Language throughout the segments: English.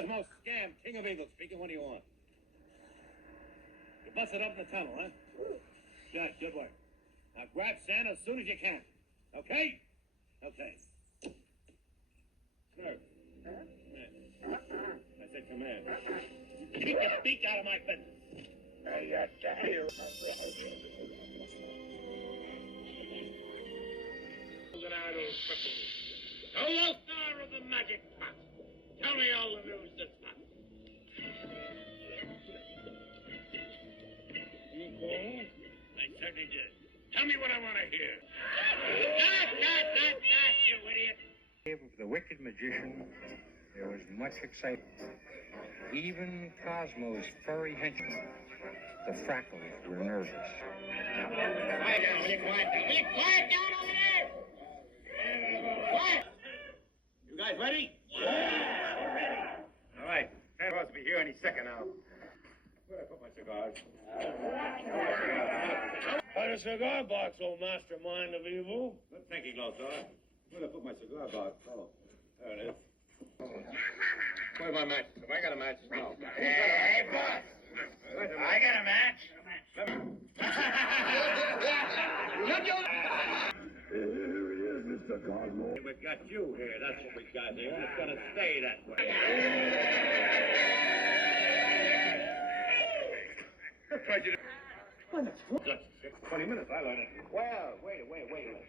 Cosmo Scam, King of Evil speaking. What do you want? You busted up in the tunnel, huh? Good work. Now grab Santa as soon as you can. Okay? Okay. Sir. I said come in. Keep your beak out of my business. Hello, star of the magic pot. Tell me all the news that's hot. You called? I certainly did. Tell me what I want to hear. You idiot. Of the wicked magician, there was much excitement. Even Cosmo's furry henchmen, the Frackles, were nervous. Quiet down, will you? Quiet down. Will you quiet down over there? Quiet. You guys ready? Yeah, we're ready. All right. Santa Claus will be here any second now. Where'd I put my cigars? Got a cigar box, old mastermind of evil. Good thinking, Claus. Where'd I put my cigar box? Oh, there it is. Where's my match? Have I got a match? No. Hey, boss! I got a match. Here he is, Mr. Cosmo. We've got you here. That's what we got here. It's gonna stay that way. Just 20 minutes. I learned it. Well, wait a minute.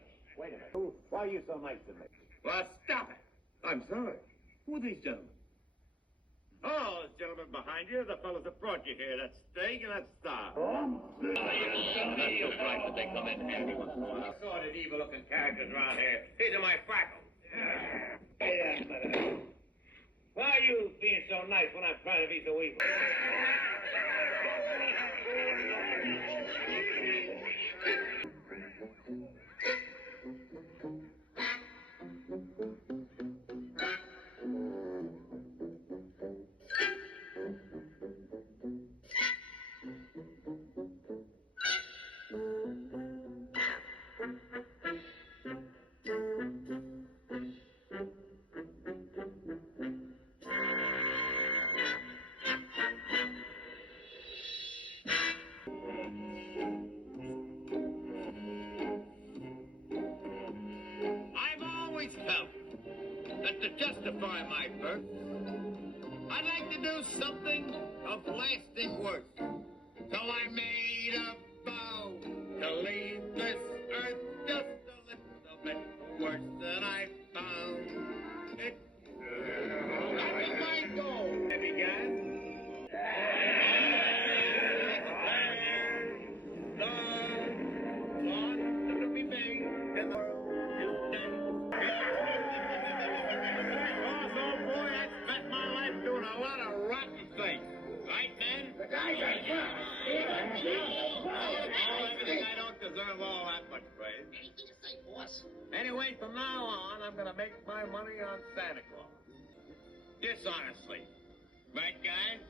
Why are you so nice to me? Well, stop it. I'm sorry. Who are these gentlemen? Oh, those gentlemen behind you, the fellows that brought you here. That's Steak and that's Star. That's so bright that they come in handy once in a while. Assorted, evil-looking characters around here. These are my Frackle. Why are you being so nice when I'm trying to be so evil? To justify my birth, I'd like to do something of lasting worth. So I made a vow to leave this earth just a little bit worse than I found it. That was my goal. I began. The one to be made in the world today. Doing a lot of rotten things. Right, men? Everything I don't deserve all that much praise. Anything to say, boss? Anyway, from now on, I'm going to make my money on Santa Claus. Dishonestly. Right, guys?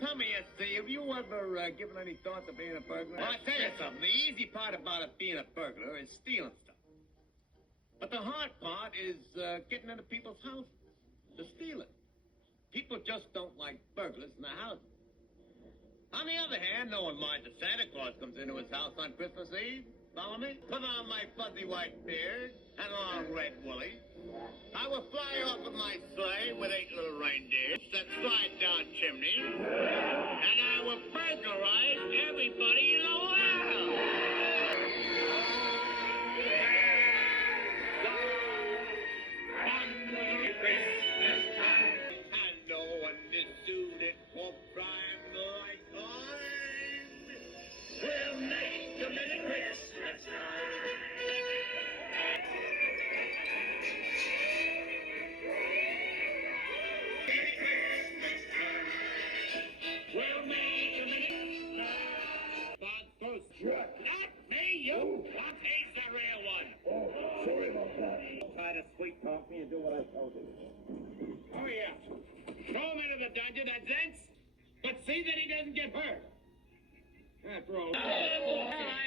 Tell me, have you ever given any thought to being a burglar? Well, I'll tell you something. The easy part about it being a burglar is stealing stuff. But the hard part is getting into people's houses to steal it. People just don't like burglars in their houses. On the other hand, no one minds if Santa Claus comes into his house on Christmas Eve. Follow me? Put on my fuzzy white beard and long red woolly. I will fly off with my sleigh with 8 little reindeers that slide down chimneys. And I will burglarize everybody in the world. For crime like mine, we'll make a Merry Christmas time. Merry Christmas time. We'll make a Merry But first, not me, you. He's the real one. Oh, sorry about that. Try to sweet talk me and do what I told you. Oh, yeah. Throw him into the dungeon, that's it. But see that he doesn't get hurt. After all,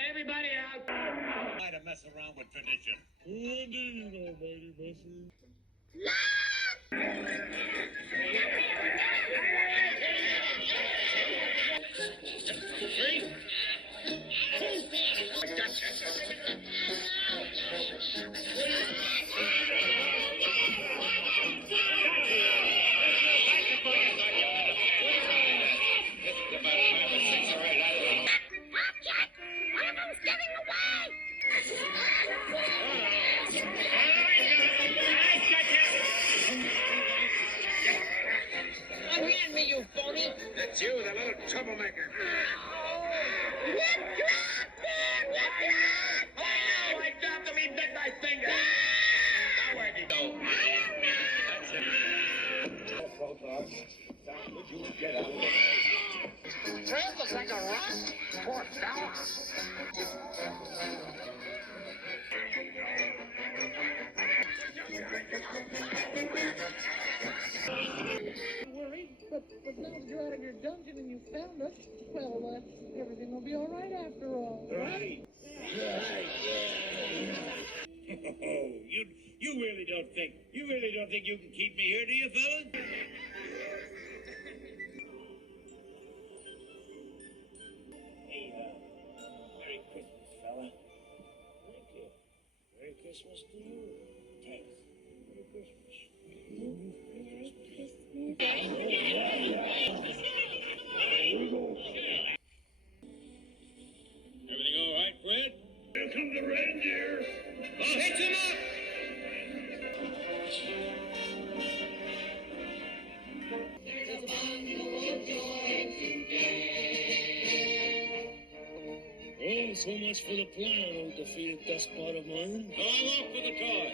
everybody out. Try to mess around with tradition. Indeed, almighty messer. Unhand me, you phony! That's you, the little troublemaker. You dropped him! You dropped him! Oh, I dropped him! He bit my finger! Now where'd he go? That's it. Oh, Bulldog. Would you get out of there? Fred looks like a rock. Poor fella. Worried, but now that you're out of your dungeon and you found us, well, everything will be all right after all. Right. You really don't think you can keep me here, do you, fellas? Hey, Merry Christmas, fella. Thank you. Merry Christmas to you. Thanks. Merry Christmas. Merry Christmas. Everything all right, Fred? Here comes the reindeer. Hit him up! Oh, so much for the plan, old defeated despot of mine. So I'm off for the toy.